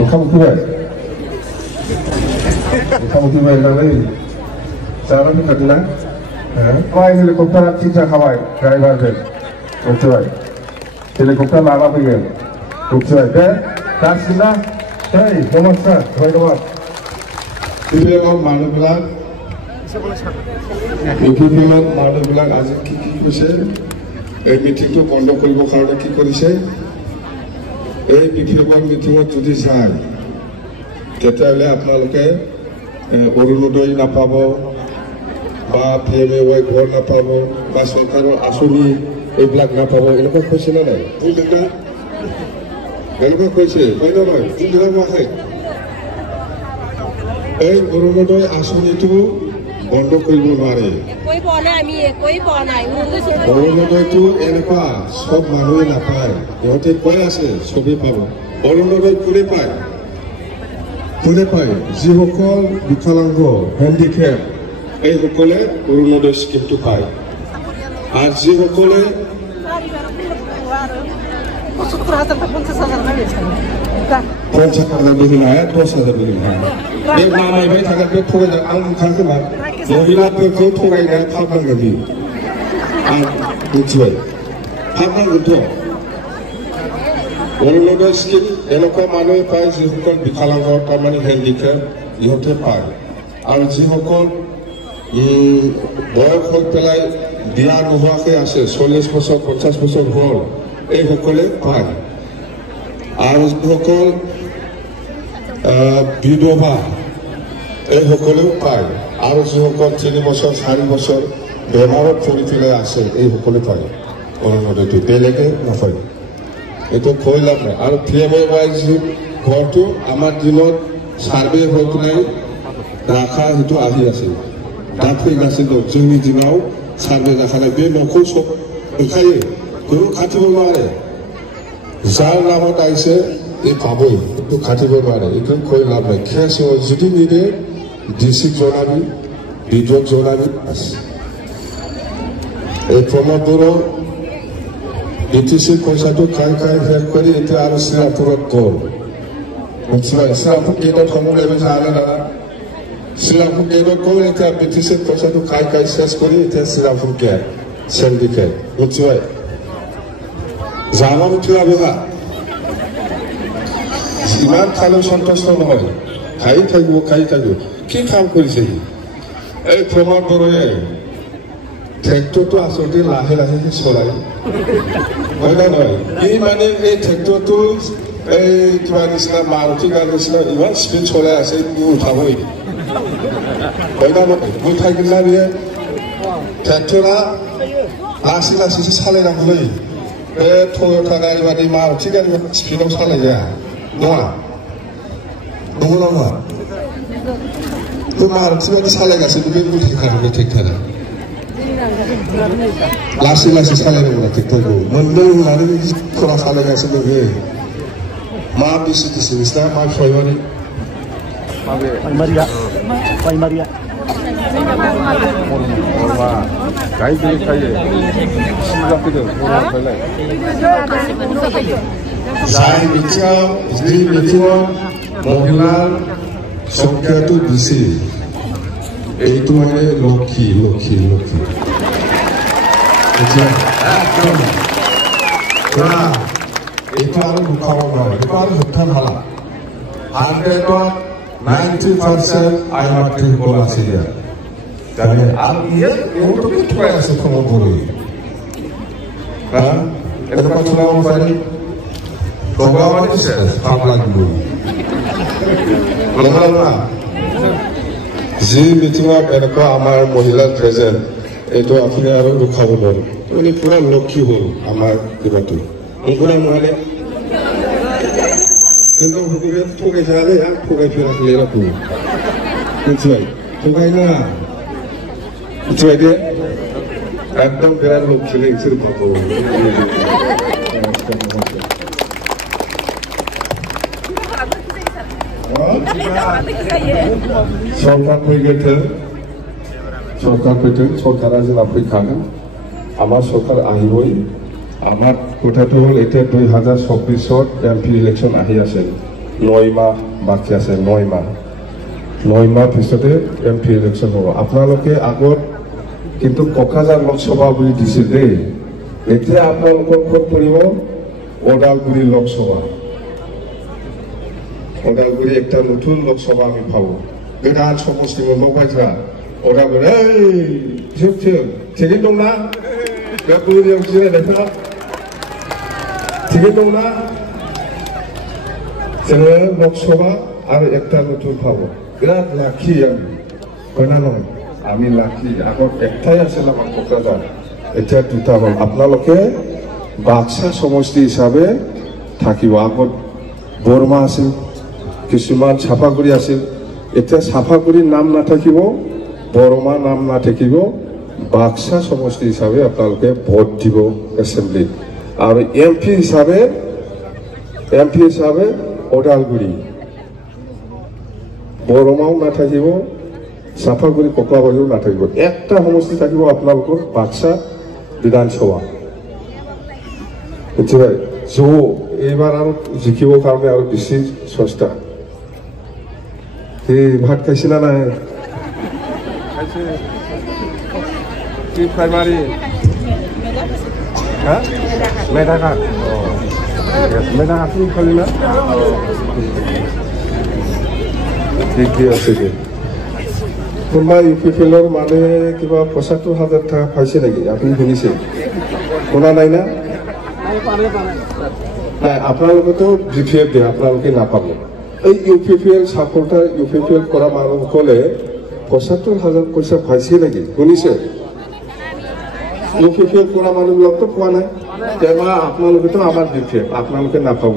ओंखाम उखैबाय नालाय जाना फैखादोंना माइ हेलिकप्टार थिग जाखाबाय ड्राइभारजों उखैबाय हेलिकप्टार लाना फैगोन उखैबाय दे जासिगोन ना नमस्कार धन्यबाद बिफोराव মানুহবিলাক মানুহবিলাক আজি কি কি কৈছে এই মিটিংটো বন্ধ কৰিবৰ কাৰণে কি কৰিছে এই বিফিএমৰ মিটিঙত যদি যায় তেতিয়াহ'লে আপোনালোকে অৰুণোদয় নাপাব বা PMAY ঘৰ নাপাব বা চৰকাৰৰ আঁচনি এইবিলাক নাপাব এনেকুৱা কৈছে নে নাই এনেকুৱা কৈছে হয় নে নহয় আহে এই অৰুণোদয় আঁচনিটো বন্ধ কৰিব নোৱাৰে অৰুণোদয়টো এনেকুৱা সব মানুহে নাপায় ইহঁতে কৈ আছে চবেই পাব অৰুণোদয় কোনে পায় যিসকল বিকলাংগ হেণ্ডিকেপ এইসকলে অৰুণোদয় স্কিমটো পায় আৰু যিসকলে 50,000 बिहिन हाया 10,000 बिहिन हाया बे नामायबाय थागोन बे थगायनाय आं बुंखागोन मा महिलाफोरखौ थगायनाया फाबनांगोन बि आं मिथिबाय फाबनांगोनथ' अरुणोदय स्किम এনেকুৱা মানুহে পায় যিসকল বিকলাংগ তাৰমানে হেণ্ডিকেপ ইহঁতে পায় আৰু যিসকল বয়স হৈ পেলাই বিয়া নোহোৱাকৈ আছে 40 বছৰ 50 বছৰ হ'ল এইসকলে পায় আৰু যিসকল বিধৱা এইসকলেও পায় আৰু যিসকল 3 বছৰ 4 বছৰ বেমাৰত পৰি পেলাই আছে এইসকলে পায় অৰুণোদয়টো বেলেগে নাপায় এইটো কৈ লাভ নাই আৰু PMAY ঘৰটো আমাৰ দিনত সাৰ্ভে হৈ পেলাই ৰাখা সেইটো আহি আছিল তাত ফেগাছিল जोंनि दिनाव सार्भे जाखानाय बे न'खौ सब ओंखायो কোনো খাটিব নোৱাৰে যাৰ নামত আইছে এই পাবই কিন্তু খাটিব নোৱাৰে এইটো কৈ লাভ নাই কেছ যদি নিদে ডিসিক জনাবি বিডিঅ'ক জনাবি এই প্ৰমোদ বড়ো BTC পইচাটো খাই শেষ কৰি এতিয়া আৰু শ্ৰীৰামপুৰত গ'ল শ্ৰীৰামপুৰ গেটত সময় লাগিব জানে দাদা শ্ৰীৰামপুৰ গেটত গ'ল এতিয়া BTC পইচাটো খাই শেষ কৰি এতিয়া শ্ৰীৰামপুৰ গেট চেণ্ডিকে মিथिবাই জানাম কিবা বেহা ইমান খালেও সন্তুষ্ট নহয় খাই থাকিব কি কাম কৰিছে এই প্ৰমোদ বড়োৱে ট্ৰেক্টৰটো আচলতে লাহে লাহে চলায় হয় না নহয় এই মানে এই ট্ৰেক্টৰটো এই কিবা নিচিনা মাৰুতি গাড়ী নিচিনা ইমান স্পীড চলাই আছে উঠাবই হয় না নহয় উঠাই কিনা দিয়ে ট্ৰেক্টৰা লাसै লাसैसो सालायनांगौलै बे टय'टा गारि बादि मारुति गारि स्पीडआव सालाया नङा नंगौना नङा बे मारुति बादि सालायगासिनो बे उल्थाखारो बे ट्रेक्टरा लासै लासै सालायनांगौ ट्रेक्टरखौ मोनदों होननानै खरा सालायगासिनो बे मा बिसि नोंसिना मा प्राइमारि जाय बिथिङाव महिला संख्याটো बेছি এইটো মানে লক্ষী এইটো আৰু দুখাব নোৱাৰে এইটো আৰু যুদ্ধ ভালা 90% আই মাতৃসকল আছে ইয়াত তাহলে আৰু এইটো কি থৈ আছে প্ৰমোদ বড়োৱে এনেকুৱা চলাব পাৰি ভগৱানে দিছে পাপ লাগিব যি মিটিঙত এনেকুৱা আমাৰ মহিলা প্ৰেজেণ্ট এইটো আপুনি আৰু ৰখাব নোৱাৰে মানে পুৰা লক্ষী হ'ল আমাৰ কিবাটো নকৰা নহ'লে কিন্তু সকলোৱে ঠগাই যালে ঠগাই ফেৰাছিলে ৰাখো মিथिবাই ঠগাই না মিथिবাই দে একদম বিৰাট লক্ষীলে ইছৰ পাব सरकार फैगोन सरकारा जोंना फैखागोन आमार सरकार आहिबই आमार खोथाটো हल এতিয়া 2024 MP इलेक्शन आहि আছে 9 মাহ বাকী আছে 9 মাহ পিছতে MP ইলেকশ্যন হ'ব আপোনালোকে আগত কিন্তু কোকৰাঝাৰ লোকসভা বুলি দিছিল দেই এতিয়া আপোনালোকৰ ক'ত পৰিব ওদালগুৰি লোকসভা ওদালগুৰি একটা নতুন লোকসভা আমি পাবো গোদান সমষ্টি লগাই থোৱা ওদালগুৰি ঠিকই দं ना बेयाव जिरायनायफ्रा थिगै दंना जोङो लोकसभा आरो একটা নতুন পাবো বিরাট লাকি আমি না নহয় আমি লাকি আগত একটাই আছিল আমাৰ কোকৰাঝাৰ এতিয়া দুটা হ'ল আপোনালোকে বাক্সা সমষ্টি হিচাপে থাকিব আগত বৰমা আছিল কিছুমান চাফাগুৰি আছিল এতিয়া চাফাগুৰিৰ নাম নাথাকিব বৰমা নাম নাথাকিব বাক্সা সমষ্টি হিচাপে আপোনালোকে ভোট দিব এছেম্বলি আৰু MP হিচাপে ওদালগুৰি বৰমাও নাথাকিব চাফাগুৰি ককলাবাৰীও নাথাকিব একটা সমষ্টি থাকিব আপোনালোকৰ বাক্সা বিধানসভা বুজিছে এইবাৰ আৰু জিকিবৰ কাৰণে আৰু বেছি চেষ্টা এই ভাত খাইছে না নাই কি প্ৰাইমাৰী মেধাঘাট মেধাঘাটটো খালি না ঠিক আছে দে কোনোবা UPPLৰ মানে কিবা ৭৫,০০০ টকা পাইছে নেকি আপুনি শুনিছে শুনা নাই না নাই আপোনালোকেতো BPF দিয়ে আপোনালোকে নাপাব এই UPPL সাপোৰ্টাৰ UPPL কৰা মানুহসকলে ৭৫,০০০ পইচা পাইছে নেকি শুনিছে UPPL কৰা মানুহবিলাকতো পোৱা নাই তেমা আপোনালোকেতো আমাৰ BPF আপোনালোকে নাপাব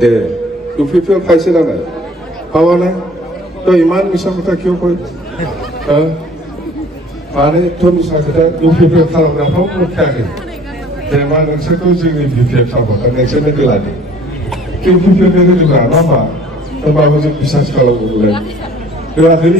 দে UPPL পাইছে না নাই পাৱা নাই তো ইমান মিছা কথা কিয় কয় माने तो मिसा खोथा UPPL खालामग्राफ्राव मोनखायाखै जेनेबा नोंसोरखौ जोंनि BPF खालामग्रा नोंसोरनो होलादि UPPL होजोबा नङा होमबा होमबाबो जों बिसास खालामगौलाय होआखै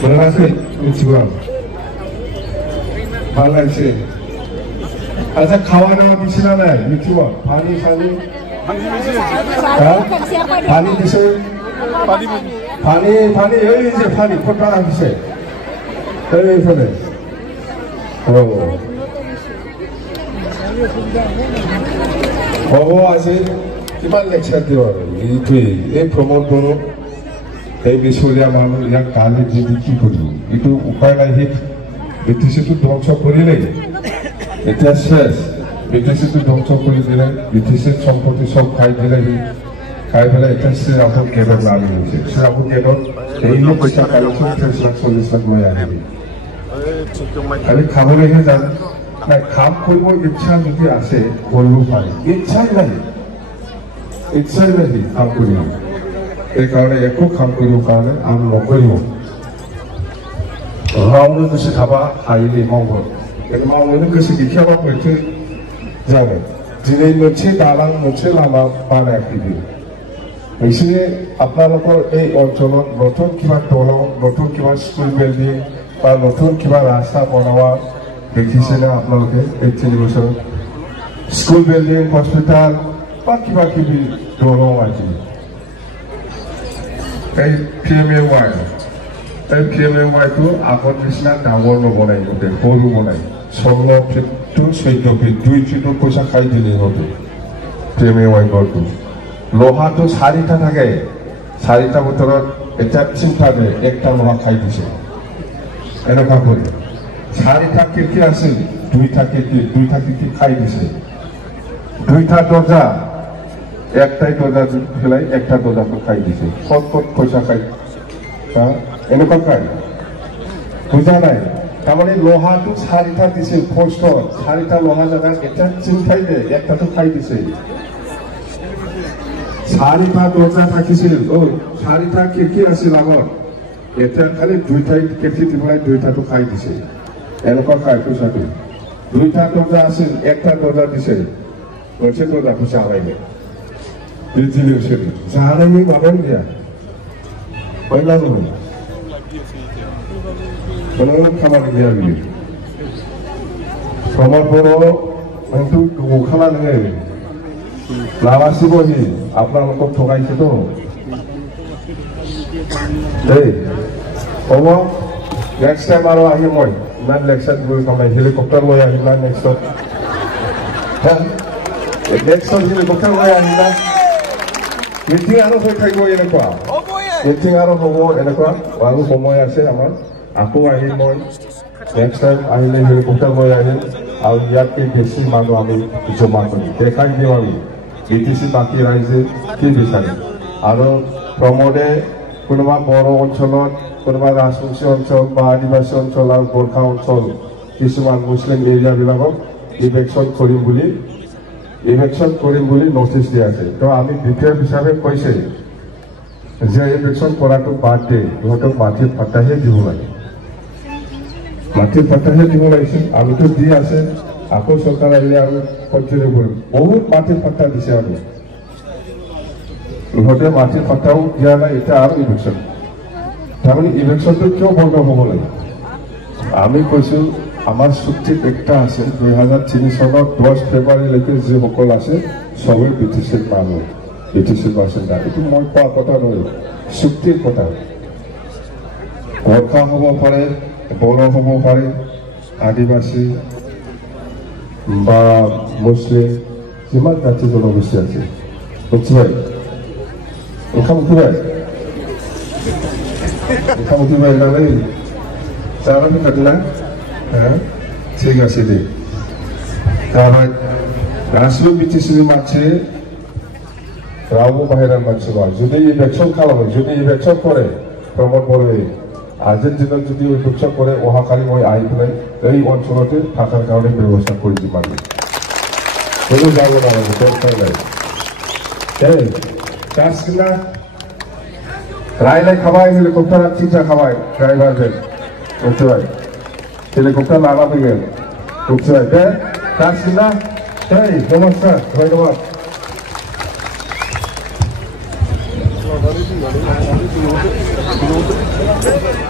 मोनाखै मिथिगौ आं मालायसो आচ্ছা खावा ना बिसिना নাই मिथिगौ पानी पानी दिसे पानी এই যে পানি ফটা রাখছে এই ফলে আছে কিমান লেকচাৰ দিব আৰু এইটোৱে এই প্ৰমোদ বড়ো এই বিশ্বৰীয়া মানুহ ইয়াক গালি দি কি কৰিব এইটো উপায় নাই সি BTCটো ধ্বংস কৰিলেই এতিয়া শেষ BTCটো ধ্বংস কৰি দিলে BTCৰ সম্পত্তি চব খাই দিলে সি খাই পেলাই এতিয়া শ্ৰীৰামপুৰ গেটত নামি গৈছে শ্ৰীৰামপুৰ গেটত এইটো পইচা কালেকশ্যন ৩০ লাখ ৪০ লাখ লৈ আহিবি খালি খাবলৈহে জানে নাই কাম কৰিব ইচ্ছা যদি আছে কৰিব পাৰে ইচ্ছাই নাই কাম কৰিব সেইকাৰণে একো কাম কৰিবৰ কাৰণে আম নকৰিব मावनो गोसो थाबा हायोलै मावगोन मावनो गोसो गैखायाबा बोरैथो जागोन दिनै मोनसे दालां मोनसे लामा बानायाखै बियो नोंसोरनि আপোনালোকৰ এই অঞ্চলত নতুন কিবা দলং নতুন কিবা স্কুল বিল্ডিং বা নতুন কিবা ৰাস্তা বনোৱা দেখিছেনে আপোনালোকে এই ৩ বছৰত স্কুল বিল্ডিং হস্পিটাল বা কিবা কিবি দলং আজি এই PMAY এই PMAYটো আগৰ নিচিনা ডাঙৰ নবনাই ইহঁতে সৰু বনাই ১৬ ফিট টু ১৪ ফিট ২ ফিটৰ পইচা খাই দিলে ইহঁতে PMAY ঘৰটো লোহাটো ৪টা থাকে ৪টা ভিতৰত এটা চিন্তা দে একটা লোহা খাই দিছে এনেকুৱা কৰি ৪টা খিৰিকী আছিল ২টা খিৰিকী খাই দিছে ২টা দৰ্জা একটাই দৰ্জা ফেলাই একটা দৰ্জাটো খাই দিছে কত পইচা খাই এনেকুৱা খাই বুজা নাই তাৰমানে লোহাটো ৪টা দিছে পোষ্টত ৪টা লোহা জাগা এটা চিন্তাই দে একটাটো খাই দিছে ৪টা দৰ্জা থাকিছিল ৪টা খিৰিকী আছিল আগত এতিয়া খালি ২টা খিৰিকী দি পেলাই ২টাটো খাই দিছে এনেকুৱা খাই পইচাটো ২টা দৰ্জা আছিল একটা দৰ্জা দিছে मोनसे दर्जाखौ जाबायनो बिदिनो बिसोरो जानायनि माबायानो गैया बायनांगौमोन खामानि गैया बियो प्रमद बर' नोंथ' गोबावखाला नोङो নাবাচিবহি আপোনালোকক ঠগাইছেতো দেই হ'ব নেক্সট টাইম আৰু আহিম মই ইমান লেকচাৰ দিব নহয় হেলিকপ্টাৰ লৈ আহিম না নেক্সটত নেক্সটত হেলিকপ্টাৰ লৈ আহিম না মিটিং আৰু হৈ থাকিব এনেকুৱা মিটিং আৰু হ'ব এনেকুৱা আৰু সময় আছে আমাৰ আকৌ আহিম মই নেক্সট টাইম আহিলে হেলিকপ্টাৰ লৈ আহিম আৰু ইয়াতকৈ বেছি মানুহ আমি জমা কৰিম দেখাই দিওঁ আমি BTC বাকী ৰাইজে কি বিচাৰে আৰু প্ৰমোদে কোনোবা বড়ো অঞ্চলত কোনোবা ৰাজবংশী অঞ্চল বা আদিবাসী অঞ্চল আৰু গোৰ্খা অঞ্চল কিছুমান মুছলিম এৰিয়াবিলাকক ইলেকশ্যন কৰিম বুলি নটিচ দিয়া আছে তো আমি বিশেষ হিচাপে কৈছে যে ইলেকশ্যন কৰাটো বাদ দে ইহঁতক মাটিৰ পাত্তাহে দিব লাগে মাটিৰ পাত্তাহে দিব লাগিছে আমিতো দি আছে আকৌ চৰকাৰ আহিলে আৰু কণ্টিনিউ কৰিম বহুত মাটিৰ পাত্তা দিছে আৰু ইহঁতে মাটিৰ পাত্তাও দিয়া নাই এতিয়া আৰু ইলেকশ্যন তাৰমানে ইলেকশ্যনটো কিয় বন্ধ হ'ব লাগে আমি কৈছোঁ আমাৰ চুক্তিত একটা আছে 2003 চনত 10 ফেব্ৰুৱাৰীলৈকে যিসকল আছে চবেই BTCৰ মানুহ BTCৰ বাসিন্দা এইটো মই কোৱা কথা নহয় চুক্তিৰ কথা গোৰ্খা হ'ব পাৰে বড়ো হ'ব পাৰে আদিবাসী বা মুছলিম যিমান জাতি জনগোষ্ঠী আছে বুজিবাই ওখান উঠিবাই নালাগে চাহানি কাটিলা হ্যাঁ ঠিক আছে দে তারপর গাছিও BTCनि মানसि रावबो बाहेरानि मानसि नङा जुदि इलेक्शन खालामो जुदि इलेक्शन करे प्रमोद बर'ए আজিৰ দিনত যদি ইলেকশ্যন কৰে অহাকালি মই আহি পেলাই এই অঞ্চলতে থাকাৰ কাৰণে ব্যৱস্থা কৰি দিম আমি কোনো যাব নালাগে দৰকাৰ নাই এই কাজকিনা রাইলাই খাবাই হেলিকপ্টার চিঠা খাবাই ড্রাইভারদের বুঝতে পারি হেলিকপ্টার লাভা হয়ে গেল বুঝতে পারি কাজ কিনা এই নমস্কার ধন্যবাদ